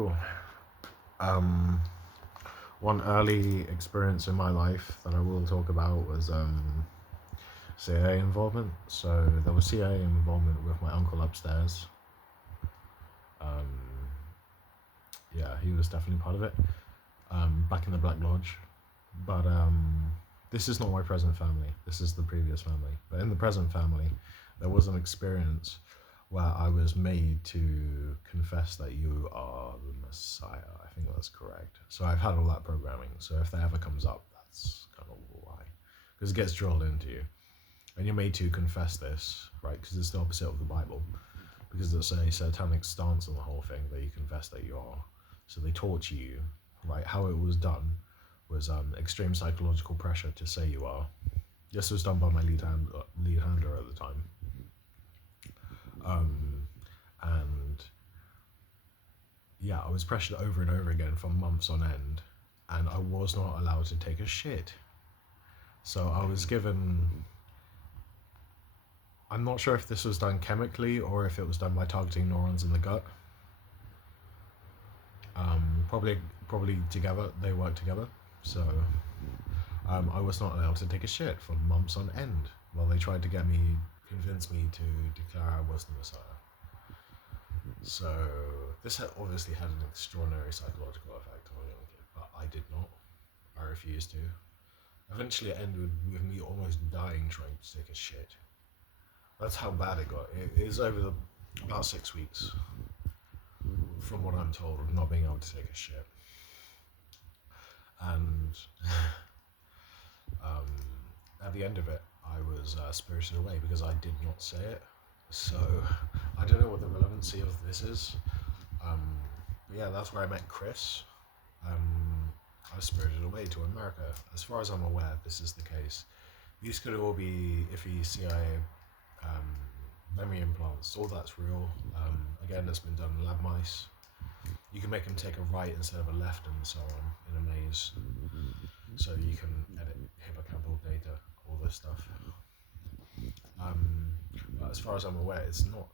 cool. Um, One early experience in my life that I will talk about was CIA involvement. So there was CIA involvement with my uncle upstairs. Um, yeah, he was definitely part of it. Back in the Black Lodge, but this is not my present family. This is the previous family. But in the present family, there was an experience where I was made to confess that you are the Messiah. I think that's correct. So I've had all that programming. So if that ever comes up, that's kind of why. Because it gets drilled into you. And you're made to confess this, right? Because it's the opposite of the Bible. Because it's a satanic stance on the whole thing that you confess that you are. So they torture you, right? How it was done was extreme psychological pressure to say you are. This was done by my lead handler at the time. And yeah, I was pressured over and over again for months on end, and I was not allowed to take a shit. So I was given. I'm not sure if this was done chemically or if it was done by targeting neurons in the gut. Probably together. They work together. So I was not allowed to take a shit for months on end while they tried to convince me to declare I was the Messiah. So this obviously had an extraordinary psychological effect on a young kid, but I did not. I refused to. Eventually, it ended with me almost dying trying to take a shit. That's how bad it got. It is over about 6 weeks, from what I'm told, of not being able to take a shit. And at the end of it, I was spirited away because I did not say it. So I don't know what the relevancy of this is. But yeah, that's where I met Chris. I was spirited away to America. As far as I'm aware, this is the case. These could all be iffy CIA memory implants. All that's real. Again, it's been done in lab mice. You can make them take a right instead of a left and so on in a maze. So you can edit hippocampal data, all this stuff. But as far as I'm aware, it's not.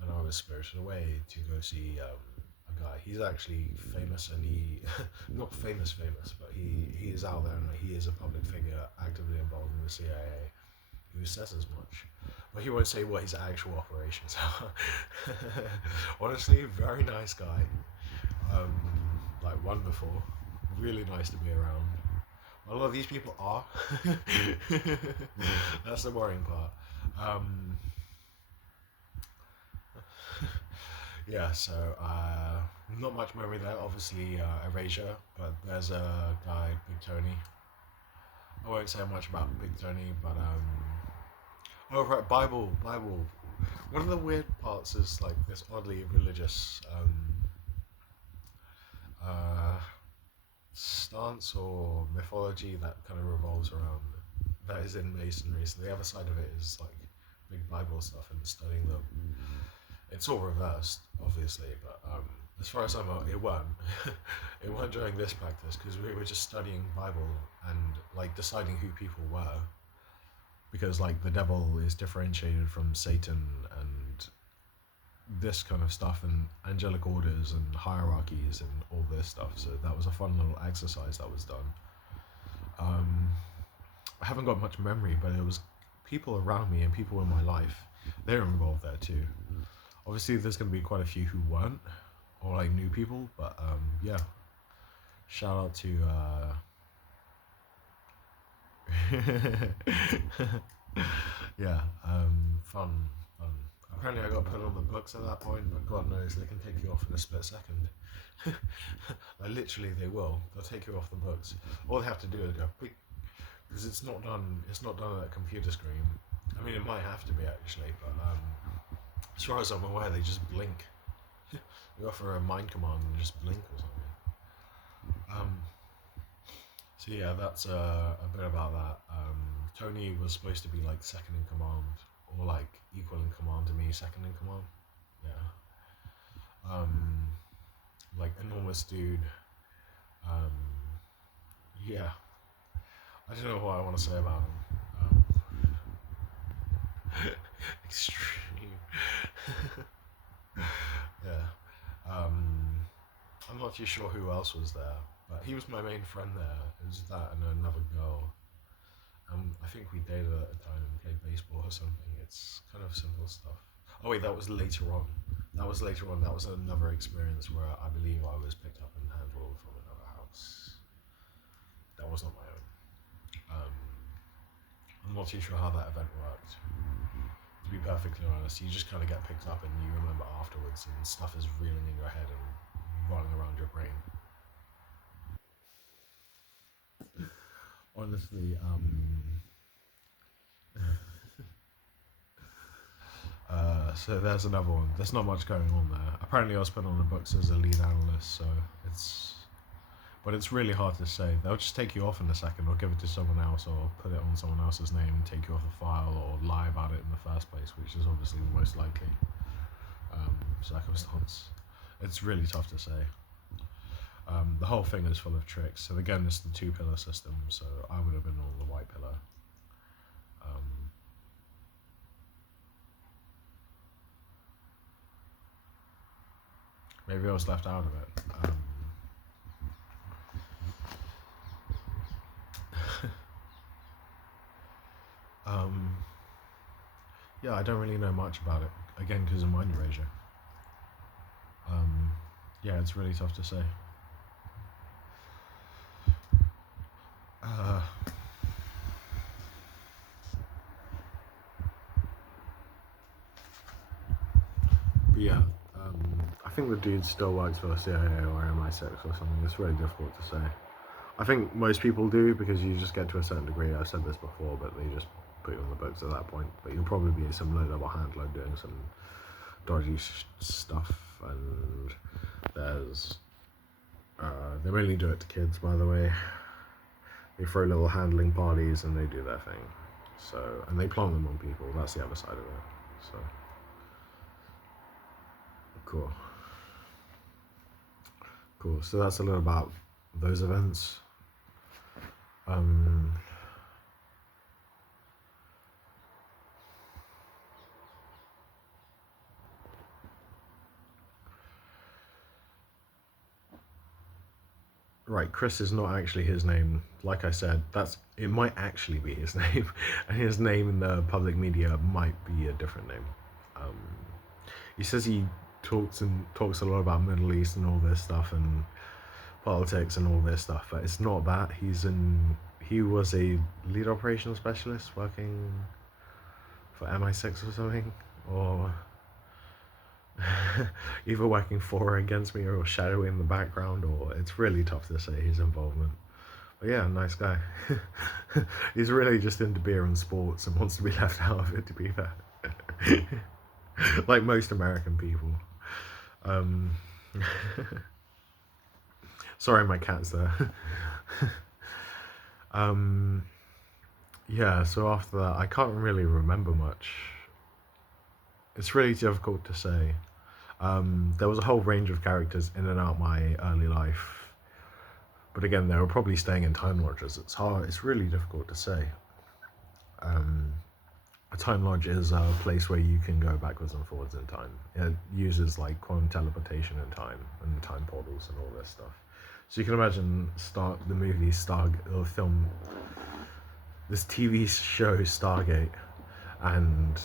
And I was spirited away to go see a guy. He's actually famous, and he not famous, but he is out there, and he is a public figure, actively involved in the CIA. Who says as much, but he won't say what his actual operations are. Honestly, very nice guy. Like wonderful, really nice to be around. A lot of these people are. That's the worrying part. Yeah, so not much memory there. Obviously, erasure, but there's a guy, Big Tony. I won't say much about Big Tony, but oh right, Bible. One of the weird parts is like this oddly religious uh, stance or mythology that kind of revolves around that is in Masonry. So the other side of it is like big Bible stuff and studying them. It's all reversed, obviously, but as far as I know, it weren't. It weren't during this practice because we were just studying Bible and like deciding who people were, because like the devil is differentiated from Satan and this kind of stuff and angelic orders and hierarchies and all this stuff. So that was a fun little exercise that was done. I haven't got much memory, but it was people around me and people in my life. They're involved there too. Obviously, there's going to be quite a few who weren't, or like new people. But yeah, shout out to. Yeah, fun. Apparently, I got put on the books at that point, but God knows they can take you off in a split second. Like literally, they will. They'll take you off the books. All they have to do is go quick, because it's not done. It's not done at a computer screen. I mean, it might have to be actually, but as far as I'm aware, they just blink. You offer a mind command and just blink or something. So yeah, that's a bit about that. Tony was supposed to be like second in command, or like equal in command to me, second in command. Yeah. Like enormous dude. Um, yeah. I don't know what I want to say about him. Extreme. Yeah. I'm I'm not too sure who else was there, but he was my main friend there. It was that and another girl. I think we dated at a time and played baseball or something. It's kind of simple stuff. Oh wait, that was later on. That was later on. That was another experience where I believe I was picked up and handled from another house. That was not my own. Um, I'm not too sure how that event worked. To be perfectly honest, you just kind of get picked up and you remember afterwards, and stuff is reeling in your head and running around your brain. Honestly, so there's another one. There's not much going on there. Apparently, I was put on the books as a lead analyst, so it's. But it's really hard to say. They'll just take you off in a second, or give it to someone else, or put it on someone else's name and take you off the file, or lie about it in the first place, which is obviously the most likely circumstance. It's really tough to say. The whole thing is full of tricks. And again, it's the two pillar system, so I would have been on the white pillar. Um, Maybe I was left out of it. Um, yeah, I don't really know much about it. Again, because of mind erasure. Yeah, it's really tough to say. Uh, but yeah, I think the dude still works for the CIA or MI6 or something. It's really difficult to say. I think most people do because you just get to a certain degree. I've said this before, but they just put you on the books at that point. But you'll probably be some low-level handler doing some dodgy stuff, and there's they mainly do it to kids, by the way. They throw little handling parties and they do their thing. So, and they plant them on people. That's the other side of it. So, cool. Cool. So that's a little about those events. Right, Chris is not actually his name. Like I said, it might actually be his name, and his name in the public media might be a different name. Um, he says he talks a lot about Middle East and all this stuff and politics and all this stuff, but it's not that. He was a lead operations specialist working for MI6 or something, or either working for or against me or shadowy in the background, or it's really tough to say his involvement. But yeah, nice guy. He's really just into beer and sports and wants to be left out of it, to be fair. Like most American people. Sorry, my cat's there. Yeah, so after that, I can't really remember much. It's really difficult to say. There was a whole range of characters in and out my early life, but again, they were probably staying in Time Lodges. It's really difficult to say. A Time Lodge is a place where you can go backwards and forwards in time. It uses like quantum teleportation in time and time portals and all this stuff. So you can imagine the movie or film, this TV show Stargate, and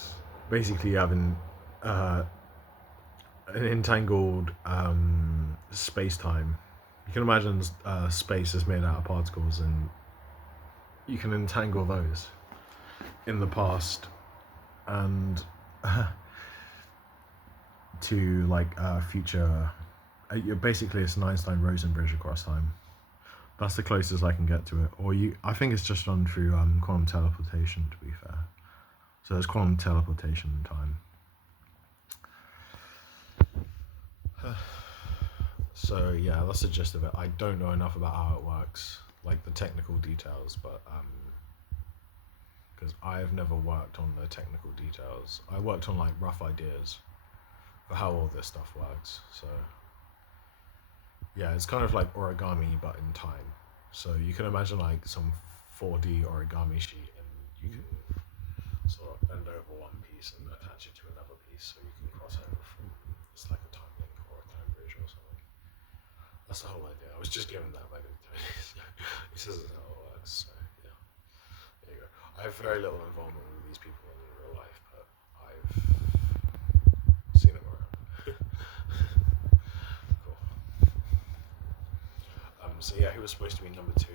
basically you have an entangled space-time. You can imagine space is made out of particles, and you can entangle those in the past and to like future. Basically, it's an Einstein-Rosen bridge across time. That's the closest I can get to it. I think it's just done through quantum teleportation. To be fair, so there's quantum teleportation in time. So yeah, that's the gist of it. I don't know enough about how it works, like the technical details, but because I've never worked on the technical details. I worked on like rough ideas for how all this stuff works. So yeah, it's kind of like origami but in time. So you can imagine like some 4D origami sheet, and you can sort of bend over one piece and attach it to another piece, so you can cross over from. It's like a time link or a time bridge or something. That's the whole idea. I was just given that by the he says that's how it works. So yeah, there you go. I have very little involvement with these people in real life, but I've seen them around. Cool. So yeah, he was supposed to be number two,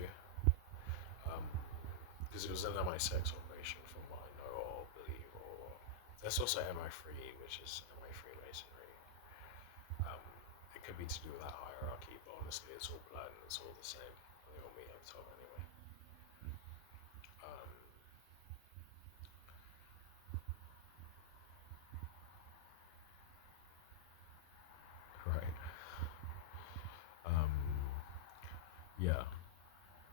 because it was an MI6 operation from what I know or believe. Or there's also MI3, which is MI Freemasonry. Um, it could be to do with that hierarchy, but honestly, it's all blood and it's all the same. They all meet up top anyway. Um, right. Um, yeah.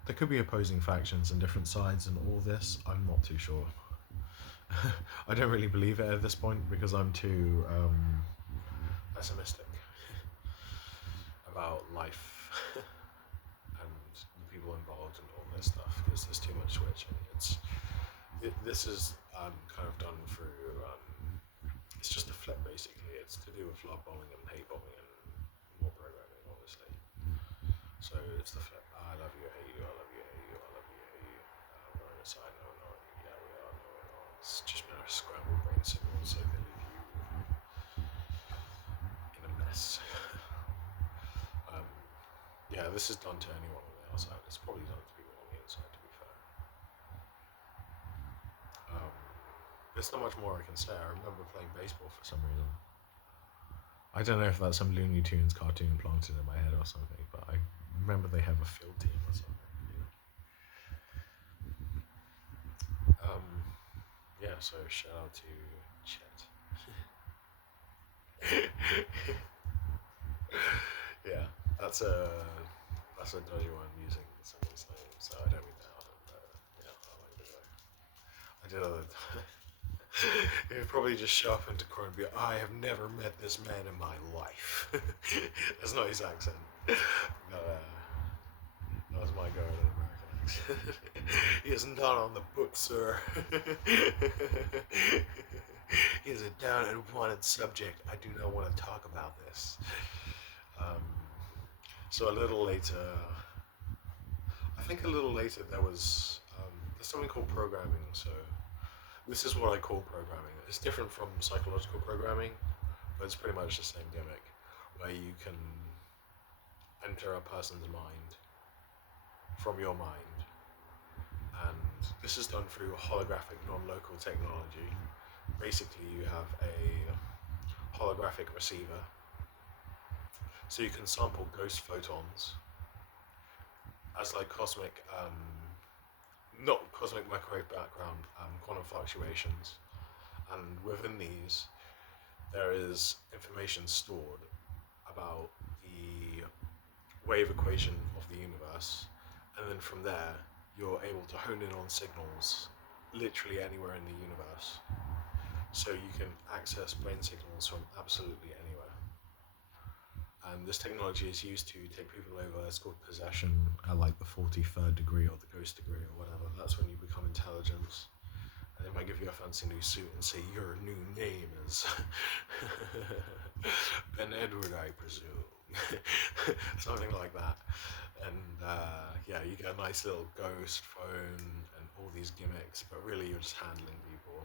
There could be opposing factions and different sides and all this. I'm not too sure. I don't really believe it at this point because I'm too pessimistic about life and the people involved and all this stuff because there's too much switching. This is kind of done through. It's just a flip basically. It's to do with love bombing and hate bombing and more programming, obviously. So it's the flip. I love you, I hate you, I love you, I hate you, I love you, I hate you. We're on the side, no, no, yeah, we are, no, we're not. It's just been a scrambled brain signal so they leave you in a mess. um, yeah, this is done to anyone on the outside. It's probably done to people on the inside, to be fair. Um, there's not much more I can say. I remember playing baseball for some reason. I don't know if that's some Looney Tunes cartoon planted in my head or something, but I remember they have a field team or something. Yeah, so shout out to Chet. Yeah, that's a dodgy one using someone's name, so I don't mean that on him, but yeah, I like the guy. I did other He would probably just show up into court and be like, I have never met this man in my life. That's not his accent. But, that was my go at an American accent. He is not on the book, sir. He is a down and wanted subject. I do not want to talk about this. Um, so a little later, I think a little later there's something called programming. So this is what I call programming. It's different from psychological programming, but it's pretty much the same gimmick, where you can enter a person's mind from your mind, and this is done through holographic non-local technology. Basically, you have a holographic receiver, so you can sample ghost photons as like cosmic, not cosmic microwave background, quantum fluctuations, and within these there is information stored about the wave equation of the universe, and then from there you're able to hone in on signals literally anywhere in the universe. So you can access brain signals from absolutely anywhere. And this technology is used to take people over. It's called possession at like the 43rd degree or the ghost degree or whatever. That's when you become intelligence. And they might give you a fancy new suit and say your new name is Ben Edward, I presume. Something like that. And yeah, you get a nice little ghost phone and all these gimmicks, but really you're just handling people.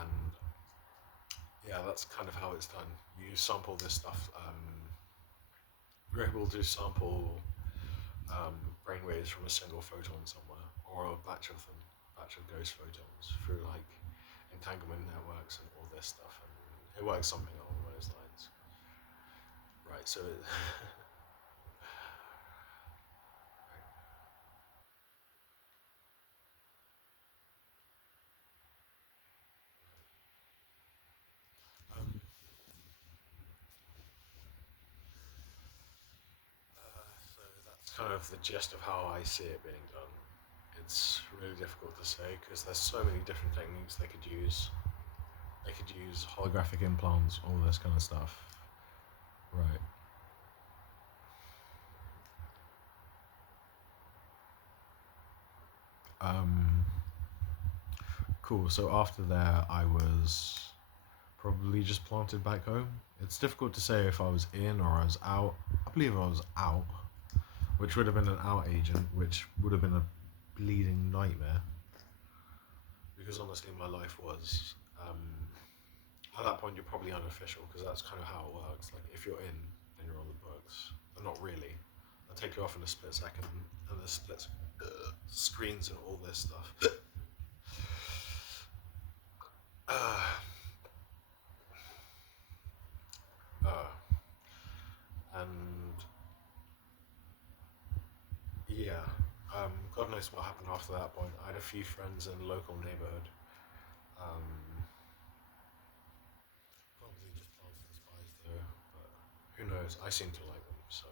And yeah, that's kind of how it's done. You sample this stuff. You're able to sample brainwaves from a single photon somewhere, or a batch of them, batch of ghost photons through like entanglement networks and all this stuff, and it works something along those lines. Right. So um, so that's kind of the gist of how I see it being done. It's really difficult to say because there's so many different techniques they could use. They could use holographic implants, all this kind of stuff. Right. Um, cool. So after that, I was probably just planted back home It's difficult to say if I was in or I was out. I believe I was out, which would have been an out agent, which would have been a bleeding nightmare. Because honestly, my life was. At that point, you're probably unofficial because that's kind of how it works. Like, if you're in, then you're on the books. But not really. They'll take you off in a split second, and there's split screens and all this stuff. uh, uh, and yeah, God knows what happened after that point. I had a few friends in the local neighborhood. Um, Probably just plants and spies though, but who knows? I seem to like them, so.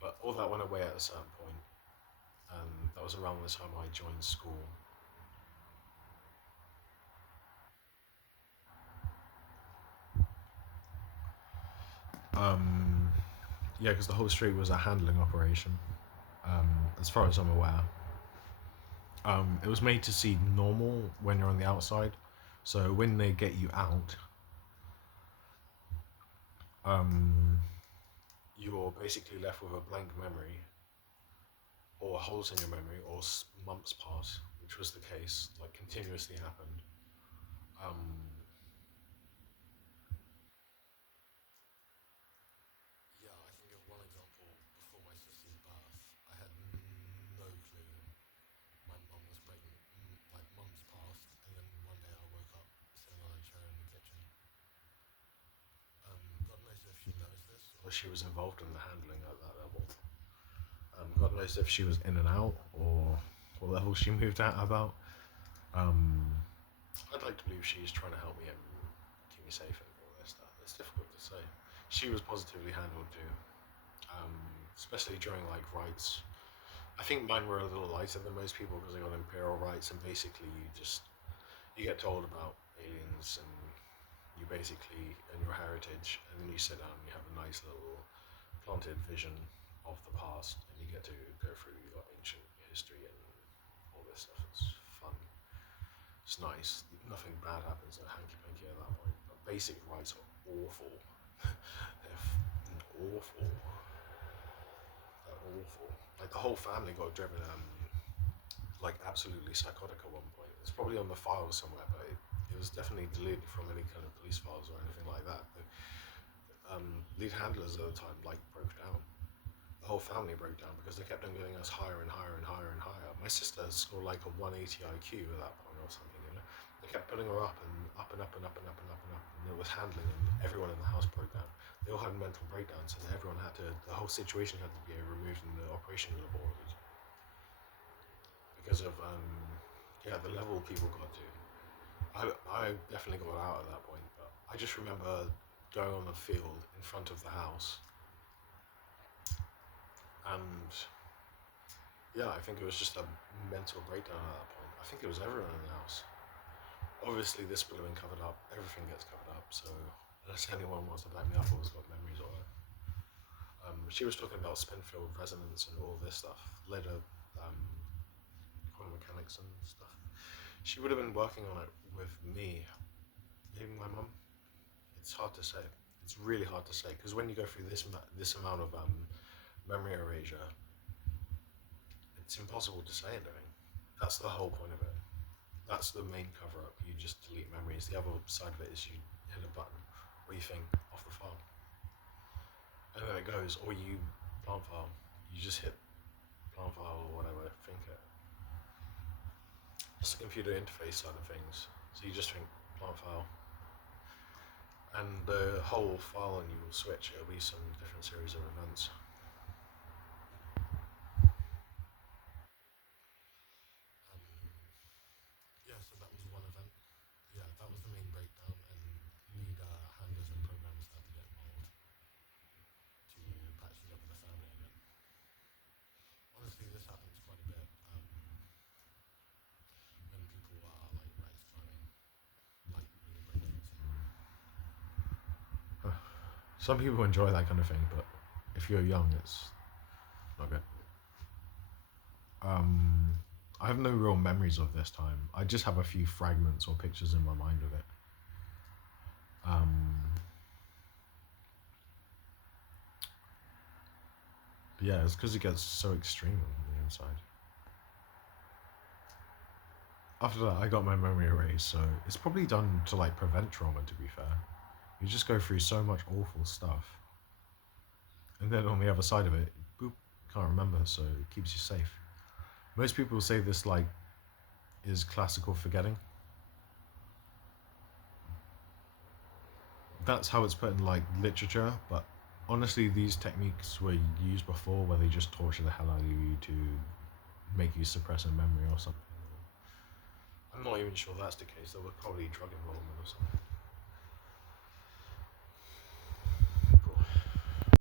But all that went away at a certain point, and that was around the time I joined school. Um, yeah, because the whole street was a handling operation, as far as I'm aware. It was made to seem normal when you're on the outside, so when they get you out, um, you're basically left with a blank memory, or holes in your memory, or months pass, which was the case, like continuously happened. Um, yeah, I can give one example. Before my sister's birth, I had no clue my mum was pregnant. Like months passed, and then one day I woke up sitting on a chair in the kitchen. God knows if she knows this or she was involved in the handling at that level. God knows if she was in and out or what level she moved out about. Um, I'd like to believe she's trying to help me and keep me safe and all this stuff. It's difficult to say. She was positively handled too, um, especially during like rites. I think mine were a little lighter than most people because they got imperial rights, and basically you get told about aliens and you basically and your heritage, and then you sit down and you have a nice little planted vision of the past, and you get to go through your ancient history and all this stuff. It's fun. It's nice. Nothing bad happens at Hanky Panky at that point. But basic rights are awful. They're awful. They're awful. Like the whole family got driven like absolutely psychotic at one point. It's probably on the files somewhere, but it was definitely deleted from any kind of police files or anything like that. The lead handlers at the time like broke down. The whole family broke down because they kept on getting us higher and higher and higher and higher. My sister scored like a 180 IQ at that point or something, you know. They kept putting her up and up and up and up and up and up and up, and it was handling, and everyone in the house broke down. They all had mental breakdowns, and everyone had to. The whole situation had to be removed in the operation laboratories because of yeah, the level people got to. I definitely got out at that point, but I just remember going on the field in front of the house, and yeah, I think it was just a mental breakdown at that point. I think it was everyone in the house. Obviously, this would have been covered up. Everything gets covered up, so unless anyone wants to back me up or has got memories of it. She was talking about spin-field resonance and all this stuff, later um, quantum mechanics and stuff. She would have been working on it with me, maybe my mum. It's hard to say. It's really hard to say because when you go through this amount of memory erasure, it's impossible to say anything. That's the whole point of it. That's the main cover up. You just delete memories. The other side of it is you hit a button or you think off the file. And then it goes, or you plant file. You just hit plant file or whatever, think it. It's the computer interface side of things. So you just think plant file. And the whole file and you will switch. It'll be some different series of events. Yeah, so that was one event. Yeah, that was the main breakdown, and lead handlers and programmers had to get involved to patch it up with the family again. Honestly, this happens quite a bit when people are like rights climbing, like when you break things. Some people enjoy that kind of thing, but if you're young, it's not good. Um, I have no real memories of this time. I just have a few fragments or pictures in my mind of it. Yeah, it's because it gets so extreme on the inside. After that, I got my memory erased, so it's probably done to like prevent trauma. To be fair, you just go through so much awful stuff, and then on the other side of it, boop, can't remember, so it keeps you safe. Most people say this like is classical forgetting. That's how it's put in like literature, but honestly, these techniques were used before, where they just torture the hell out of you to make you suppress a memory or something. I'm not even sure that's the case. There was probably drug involvement or something.